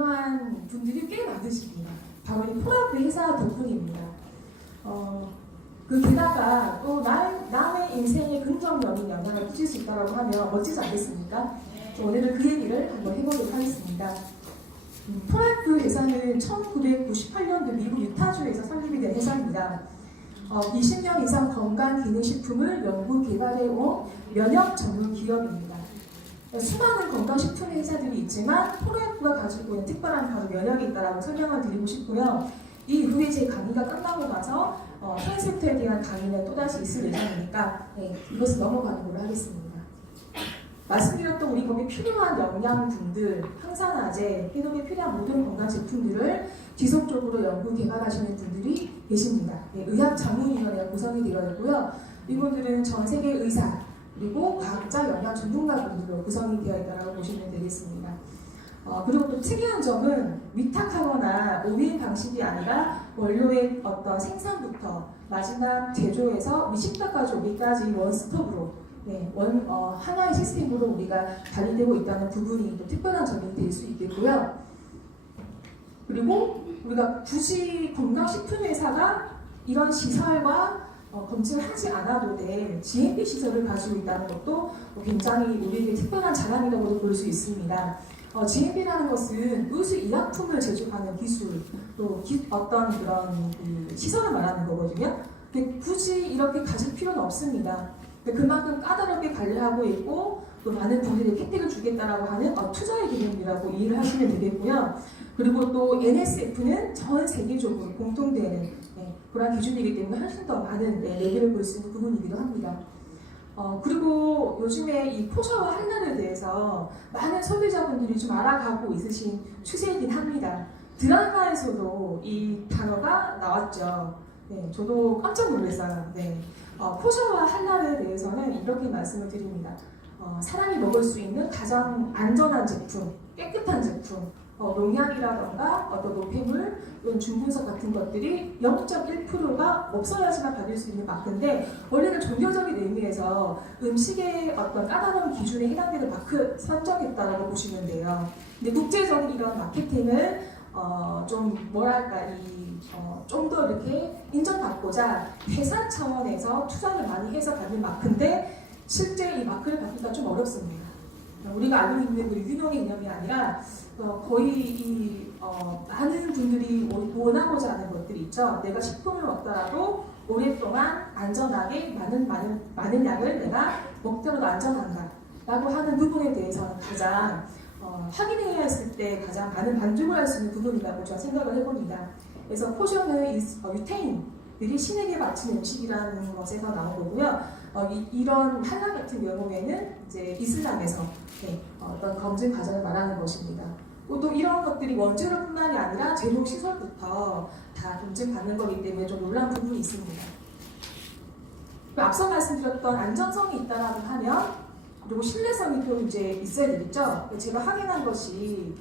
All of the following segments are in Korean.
그러한 분들이 꽤 많으십니다. 바로 이 폴라프 회사 덕분입니다. 게다가 또 남의 인생에 긍정적인 영향을 끼칠 수 있다고 하면 멋지지 않겠습니까? 오늘은 그 얘기를 한번 해보도록 하겠습니다. 폴라프 회사는 1998년도 미국 유타주에서 설립이 된 회사입니다. 20년 이상 건강기능식품을 연구 개발해온 면역 전문 기업입니다. 수많은 건강식품 회사들이 있지만 폴라프가 가지고 있는 특별한 바로 면역이 있다고 설명을 드리고 싶고요. 이후에 제 강의가 끝나고 나서 트랜스부터에 대한 강의는 또다시 있을 예정이니까 이것을 넘어가는 걸로 하겠습니다. 말씀드렸던 우리 몸에 필요한 영양분들, 항산화제, 해독에 필요한 모든 건강제품들을 지속적으로 연구 개발하시는 분들이 계십니다. 의학자문위원회가 구성이 되어 있고요. 이분들은 전 세계 의사 그리고 과학자, 영양 전문가분들로 구성이 되어 있다고 보시면 되겠습니다. 그리고 또 특이한 점은 위탁하거나 오일 방식이 아니라 원료의 어떤 생산부터 마지막 제조에서 식탁까지 오기까지 원스톱으로 하나의 시스템으로 우리가 관리되고 있다는 부분이 또 특별한 점이 될 수 있겠고요. 그리고 우리가 굳이 건강식품회사가 이런 시설과 검증을 하지 않아도 될 GMP 시설을 가지고 있다는 것도 굉장히 우리에게 특별한 자랑이라고 볼 수 있습니다. GMP라는 것은 의료의약품을 제조하는 기술, 또 어떤 그런 시설을 말하는 거거든요. 근데 굳이 이렇게 가질 필요는 없습니다. 그만큼 까다롭게 관리하고 있고 또 많은 분들에게 혜택을 주겠다라고 하는 투자의 개념이라고 이해를 하시면 되겠고요. 그리고 또 NSF는 전 세계적으로 공통되는 그런 기준이기 때문에 훨씬 더 많은 레벨을 볼 수 있는 부분이기도 합니다. 그리고 요즘에 이 포샤와 한란에 대해서 많은 소비자분들이 좀 알아가고 있으신 추세이긴 합니다. 드라마에서도 이 단어가 나왔죠. 저도 깜짝 놀랐어요. 포샤와 한란에 대해서는 이렇게 말씀을 드립니다. 사람이 먹을 수 있는 가장 안전한 제품, 깨끗한 제품, 농약이라던가 어떤 노폐물, 이런 중금속 같은 것들이 0.1%가 없어야지만 받을 수 있는 마크인데 원래는 종교적인 의미에서 음식의 어떤 까다로운 기준에 해당되는 마크 선정했다고 보시면 돼요. 근데 국제적인 이런 마케팅을 좀 뭐랄까 좀 더 이렇게 인정받고자 회사 차원에서 투자를 많이 해서 받는 마크인데 실제 이 마크를 받기가 좀 어렵습니다. 우리가 알고 있는 그 유기농의 개념이 아니라 거의 많은 분들이 원하고자 하는 것들이 있죠. 내가 식품을 먹더라도 오랫동안 안전하게 많은 양을 내가 먹더라도 안전한가 라고 하는 부분에 대해서는 가장 확인해야 했을 때 가장 많은 만족을 할 수 있는 부분이라고 저는 생각을 해봅니다. 그래서 포션은 유태인들이 신에게 바친 음식이라는 것에서 나온 거고요. 이런 한라 같은 경우에는 이제 이슬람에서 어떤 검증 과정을 말하는 것입니다. 또 이런 것들이 원재료뿐만이 아니라 제조 시설부터 다 검증받는 거기 때문에 좀 놀라운 부분이 있습니다. 앞서 말씀드렸던 안전성이 있다라고 하면 그리고 신뢰성이 또 이제 있어야 되겠죠. 제가 확인한 것이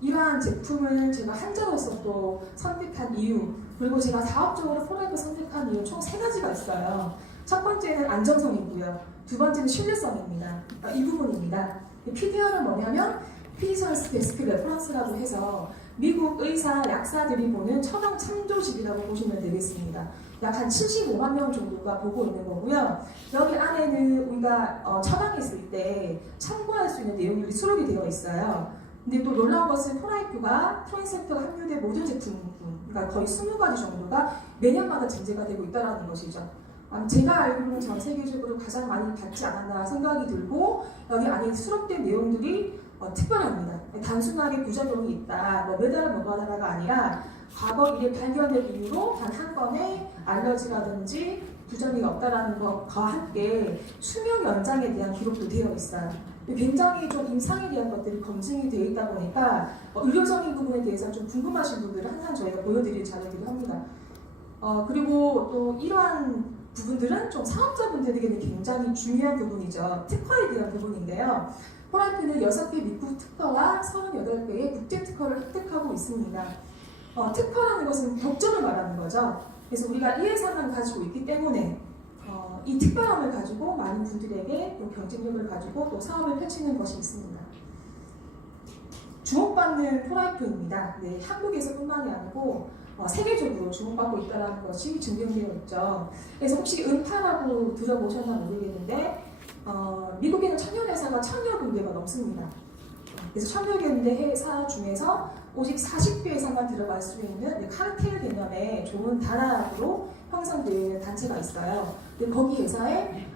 이러한 제품을 제가 한자로서 또 선택한 이유, 그리고 제가 사업적으로 폴라이프 선택한 이유 총 3가지가 있어요. 첫 번째는 안정성이고요. 두 번째는 신뢰성입니다. 이 부분입니다. PDR은 뭐냐면 피지션스 데스크 레퍼런스라고 해서 미국 의사, 약사들이 보는 처방 참조집이라고 보시면 되겠습니다. 약 한 75만 명 정도가 보고 있는 거고요. 여기 안에는 우리가 처방했을 때 참고할 수 있는 내용들이 수록이 되어 있어요. 근데 또 놀라운 것은 폴라이프가 트랜스셉터가 함유된 모든 제품, 그러니까 거의 20가지 정도가 매년마다 증제가 되고 있다는 것이죠. 제가 알기로는 전 세계적으로 가장 많이 받지 않았나 생각이 들고 여기 안에 수록된 내용들이 특별합니다. 단순하게 부작용이 있다, 매달을 먹어라가 아니라 과거 이래 발견된 이유로 단 한 건의 알러지라든지 부작용이 없다라는 것과 함께 수명 연장에 대한 기록도 되어 있어요. 굉장히 좀 임상에 대한 것들이 검증이 되어 있다 보니까 의료적인 부분에 대해서 좀 궁금하신 분들은 항상 저희가 보여드릴 자료이기도 합니다. 그리고 또 이러한 부분들은 좀 사업자분들에게는 굉장히 중요한 부분이죠. 특허에 대한 부분인데요. 폴라이프는 6개 미국 특허와 38개의 국제 특허를 획득하고 있습니다. 특허라는 것은 독점을 말하는 거죠. 그래서 우리가 이 회사만 가지고 있기 때문에 이 특별함을 가지고 많은 분들에게 또 경쟁력을 가지고 또 사업을 펼치는 것이 있습니다. 주목받는 프로라이프입니다. 네, 한국에서뿐만이 아니고 세계적으로 주목받고 있다는 것이 증명되어 있죠. 그래서 혹시 음파라고 들어보셨나 모르겠는데 미국에는 천연 회사가 1000여 군데가 넘습니다. 그래서 1000여 군데 회사 중에서 오직 40개 회사만 들어갈 수 있는 카르텔 개념의 좋은 단합으로 형성되어 있는 단체가 있어요. 거기 회사에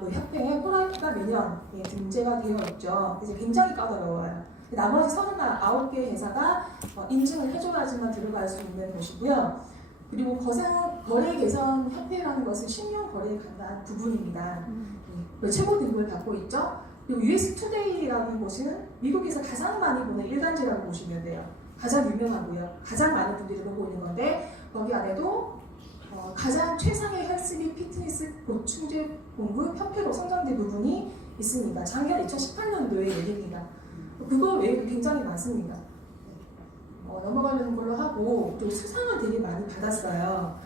또 협회에 프로라이프가 매년 등재가 되어 있죠. 그래서 굉장히 까다로워요. 나머지 39개 회사가 인증을 해줘야지만 들어갈 수 있는 곳이고요. 그리고 거래 개선 협회라는 것은 신용 거래에 관한 부분입니다. 최고 등급을 받고 있죠. 그리고 US 투데이라는 곳은 미국에서 가장 많이 보는 일간지라고 보시면 돼요. 가장 유명하고요. 가장 많은 분들이 보고 있는 건데 거기 안에도 가장 최상의 헬스 및 피트니스 보충제 공급 협회로 선정된 부분이 있습니다. 작년 2018년도의 얘기입니다. 그거 외에도 굉장히 많습니다. 넘어가는 걸로 하고 또 수상을 되게 많이 받았어요.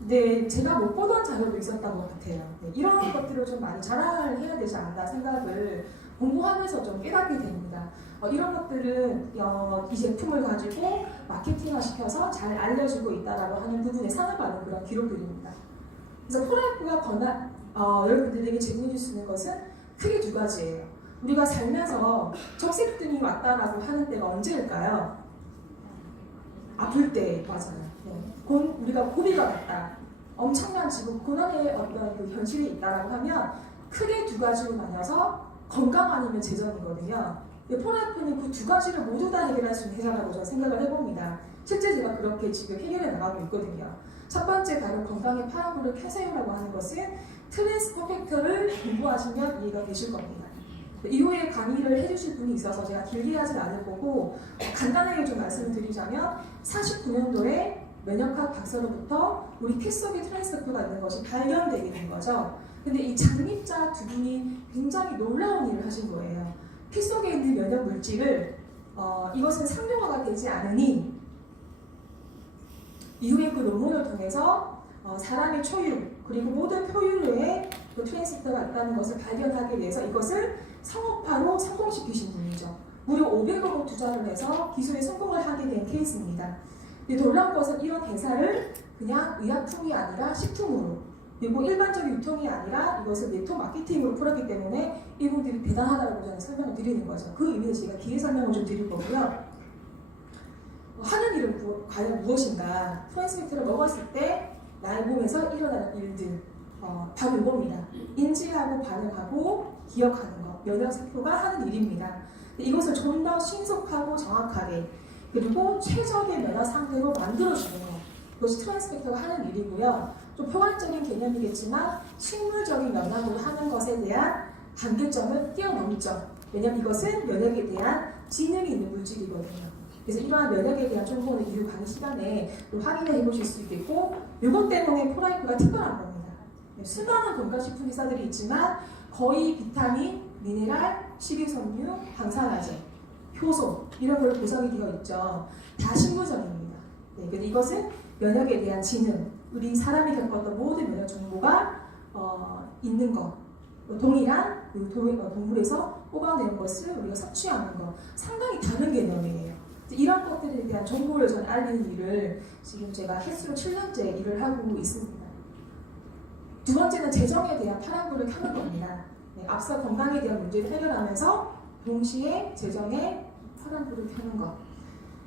근데 제가 못 보던 자료도 있었던 것 같아요. 이런 것들을 좀 많이 자랑을 해야 되지 않나 생각을 공부하면서 좀 깨닫게 됩니다. 이런 것들은 이 제품을 가지고 마케팅화 시켜서 잘 알려주고 있다라고 하는 부분에 상을 받는 그런 기록들입니다. 그래서 프로라이프가 여러분들에게 제공해 줄 수 있는 것은 크게 두 가지예요. 우리가 살면서 적색등이 왔다라고 하는 때가 언제일까요? 아플 때, 맞아요. 우리가 고비가 왔다. 엄청난 지금 고난의 어떤 그 현실이 있다라고 하면 크게 두 가지로 나뉘어서 건강 아니면 재정이거든요. 프로라이프는 그 두 가지를 모두 다 해결할 수 있는 회사라고 저는 생각을 해봅니다. 실제 제가 그렇게 지금 해결해 나가고 있거든요. 첫 번째 바로 건강의 파란불을 켜세요라고 하는 것은 트랜스 퍼펙터를 공부하시면 이해가 되실 겁니다. 이후에 강의를 해주실 분이 있어서 제가 길게 하지 않을 거고 간단하게 좀 말씀을 드리자면 49년도에 면역학 박사로부터 우리 피 속에 트랜스퍼가 있는 것이 발견되게 된 거죠. 근데 이 장립자 두 분이 굉장히 놀라운 일을 하신 거예요. 피 속에 있는 면역 물질을 이것은 상용화가 되지 않으니 이후에 그 논문을 통해서 사람의 초유 그리고 모든 표유류에 그 트랜스퍼가 있다는 것을 발견하기 위해서 이것을 상업화로 성공시키신 분이죠. 무려 500억 원 투자를 해서 기술에 성공을 하게 된 케이스입니다. 근데 놀라운 것은 이런 회사를 그냥 의약품이 아니라 식품으로 그리고 일반적인 유통이 아니라 이것을 네트워크 마케팅으로 풀었기 때문에 이분들이 대단하다고 저는 설명을 드리는 거죠. 그 의미에서 제가 뒤에 설명을 좀 드릴 거고요. 하는 일은 과연 무엇인가? 트랜스미터를 먹었을 때 나의 몸에서 일어나는 일들 바로 이겁니다. 인지하고 반응하고 기억하는 것, 면역세포가 하는 일입니다. 이것을 좀 더 신속하고 정확하게 그리고 최적의 면역 상태로 만들어주는 것, 이것이 트랜스미터가 하는 일이고요. 좀 포괄적인 개념이겠지만 식물적인 면역으로 하는 것에 대한 한계점을 뛰어넘죠. 왜냐하면 이것은 면역에 대한 지능이 있는 물질이거든요. 그래서 이러한 면역에 대한 정보는 이후 강의 시간에 또 확인해 보실 수 있겠고 이것 때문에 프로라이프가 특별한 겁니다. 수많은 건강식품 회사들이 있지만 거의 비타민, 미네랄, 식이섬유, 방사라제, 효소 이런 걸로 구성이 되어 있죠. 다 식물성입니다. 근데 이것은 면역에 대한 지능, 우리 사람이 겪었던 모든 면역 정보가 있는 것, 동일한 동물에서 뽑아내는 것을 우리가 섭취하는 것, 상당히 다른 개념이에요. 이런 것들에 대한 정보를 저는 알리는 일을 지금 제가 횟수로 7년째 일을 하고 있습니다. 두 번째는 재정에 대한 파란불을 켜는 겁니다. 앞서 건강에 대한 문제를 해결하면서 동시에 재정에 파란불을 켜는 것.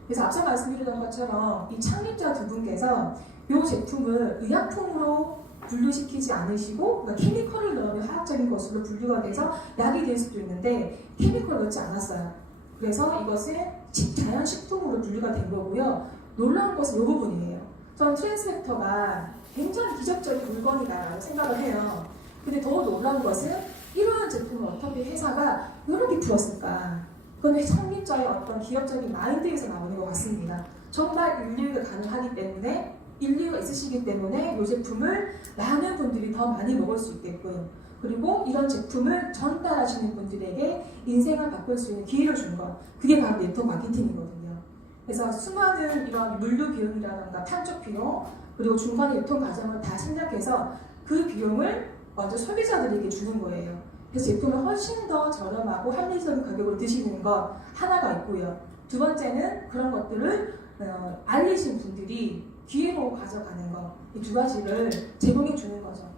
그래서 앞서 말씀드렸던 것처럼 이 창립자 두 분께서 이 제품을 의약품으로 분류시키지 않으시고 그러니까 케미컬을 넣으면 화학적인 것으로 분류가 돼서 약이 될 수도 있는데 케미컬을 넣지 않았어요. 그래서 이것은 자연식품으로 분류가 된 거고요. 놀라운 것은 이 부분이에요. 저는 트랜스미터가 굉장히 기적적인 물건이다라고 생각을 해요. 근데 더 놀라운 것은 이러한 제품을 어떻게 회사가 이렇게 풀었을까? 그건 창립자의 어떤 기업적인 마인드에서 나오는 것 같습니다. 정말 인류가 가능하기 때문에 인류가 있으시기 때문에 이 제품을 많은 분들이 더 많이 먹을 수 있게끔 그리고 이런 제품을 전달하시는 분들에게 인생을 바꿀 수 있는 기회를 준 것. 그게 바로 네트워크 마케팅이거든요. 그래서 수많은 이런 물류 비용이라던가 판촉 비용 그리고 중간 유통 과정을 다 생략해서 그 비용을 먼저 소비자들에게 주는 거예요. 그래서 제품을 훨씬 더 저렴하고 합리적인 가격으로 드시는 것 하나가 있고요. 두 번째는 그런 것들을 알리신 분들이 기회로 가져가는 거. 이 두 가지를 제공해 주는 거죠.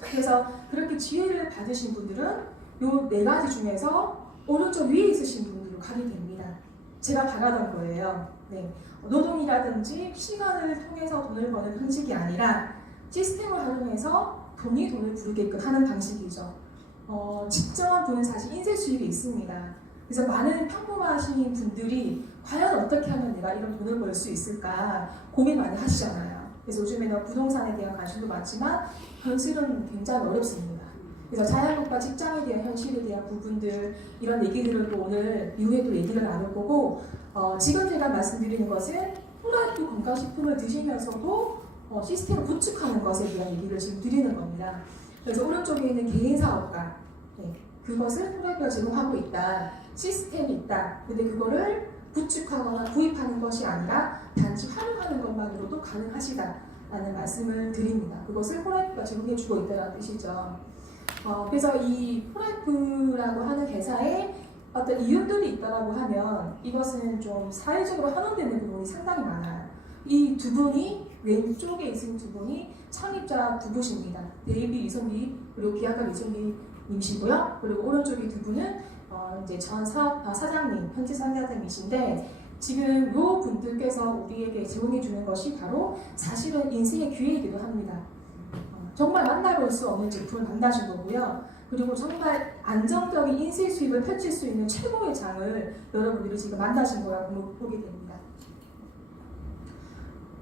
그래서 그렇게 지혜를 받으신 분들은 요 네 가지 중에서 오른쪽 위에 있으신 분들로 가게 됩니다. 제가 바라던 거예요. 네. 노동이라든지 시간을 통해서 돈을 버는 형식이 아니라 시스템을 활용해서 돈이 돈을 부르게끔 하는 방식이죠. 직접 돈은 사실 인쇄 수입이 있습니다. 그래서 많은 평범하신 분들이 과연 어떻게 하면 내가 이런 돈을 벌 수 있을까 고민 많이 하시잖아요. 그래서 요즘에는 부동산에 대한 관심도 많지만 현실은 굉장히 어렵습니다. 그래서 자영업과 직장에 대한 현실에 대한 부분들 이런 얘기들을 또 오늘 이후에 또 얘기를 나눌 거고 지금 제가 말씀드리는 것은 프라이프 건강식품을 드시면서도 시스템을 구축하는 것에 대한 얘기를 지금 드리는 겁니다. 그래서 오른쪽에 있는 개인사업가 그것을 프라이프가 제공하고 있다. 시스템이 있다. 근데 그거를 구축하거나 구입하는 것이 아니라 단지 활용하는 것만으로도 가능하시다라는 말씀을 드립니다. 그것을 프라이프가 제공해주고 있다는 뜻이죠. 그래서 이 프라이프라고 하는 회사에 어떤 이윤들이 있다라고 하면 이것은 좀 사회적으로 환원되는 부분이 상당히 많아요. 이 두 분이 왼쪽에 있는 두 분이 창립자 부부십니다. 데이비 이선비 그리고 기아가 이선비 님이시고요. 그리고 오른쪽에 두 분은 이제 전 사장님, 현재 사장님이신데 지금 요 분들께서 우리에게 제공해 주는 것이 바로 사실은 인생의 기회이기도 합니다. 정말 만나볼 수 없는 제품을 만나신 거고요. 그리고 정말 안정적인 인쇄 수입을 펼칠 수 있는 최고의 장을 여러분들이 지금 만나신 거라고 보게 됩니다.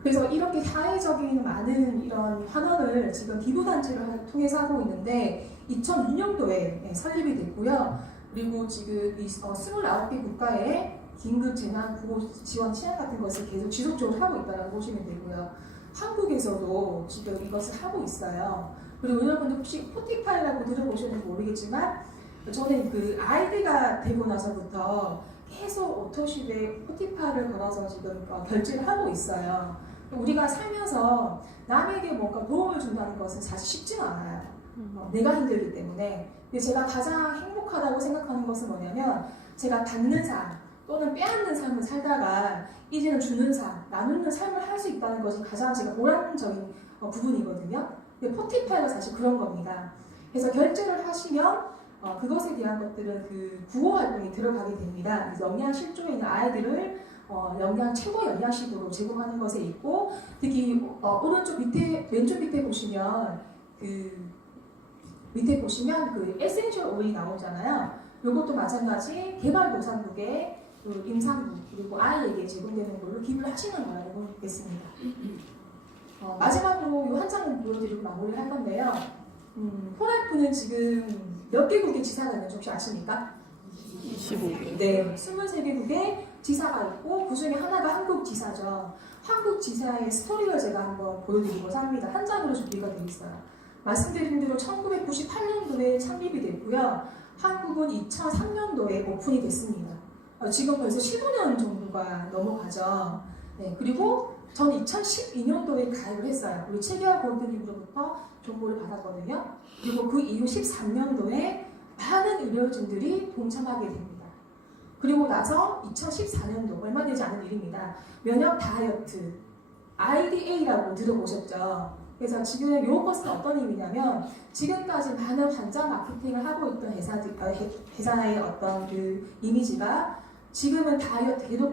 그래서 이렇게 사회적인 많은 이런 환원을 지금 기부단체를 통해서 하고 있는데 2006년도에 설립이 됐고요. 그리고 지금 29개 국가의 긴급 재난 구호 지원 시장 같은 것을 계속 지속적으로 하고 있다고 보시면 되고요. 한국에서도 지금 이것을 하고 있어요. 그리고 여러분들 혹시 포티파이라고 들어보셨는지 모르겠지만 저는 그 아이디가 되고 나서부터 계속 오토쉽에 포티파이를 걸어서 지금 결제를 하고 있어요. 우리가 살면서 남에게 뭔가 도움을 준다는 것은 사실 쉽지는 않아요. 내가 힘들기 때문에. 근데 제가 가장 행복하다고 생각하는 것은 뭐냐면 제가 받는 삶 또는 빼앗는 삶을 살다가 이제는 주는 삶, 나누는 삶을 할 수 있다는 것이 가장 제가 보람적인 부분이거든요. 근데 포티파이가 사실 그런 겁니다. 그래서 결제를 하시면 그것에 대한 것들은 그 구호 활동이 들어가게 됩니다. 영양 실조에 있는 아이들을 최고 영양식으로 제공하는 것에 있고 특히 오른쪽 밑에 왼쪽 밑에 보시면 그 에센셜 오일이 나오잖아요. 이것도 마찬가지 개발도상국의 임산부 그리고 아이에게 제공되는 걸로 기부를 하시는 거라고 보겠습니다. 마지막으로 이 한 장을 보여드리고 마무리를 할 건데요. 프라이프는 지금 몇 개국의 지사가 있는지 혹시 아십니까? 25개. 네, 23개국의 지사가 있고 그 중에 하나가 한국 지사죠. 한국 지사의 스토리를 제가 한번 보여드리고자 합니다. 한 장으로 준비가 되어 있어요. 말씀드린 대로 1998년도에 창립이 됐고요. 한국은 2003년도에 오픈이 됐습니다. 지금 벌써 15년 정도가 넘어가죠. 네, 그리고 저는 2012년도에 가입을 했어요. 우리 체계화 골드님으로부터 정보를 받았거든요. 그리고 그 이후 13년도에 많은 의료진들이 동참하게 됩니다. 그리고 나서 2014년도 얼마 되지 않은 일입니다. 면역 다이어트 IDA라고 들어보셨죠? 그래서 지금 이것은 어떤 의미냐면 지금까지 많은 환자 마케팅을 하고 있던 회사의 어떤 그 이미지가 지금은 다이어트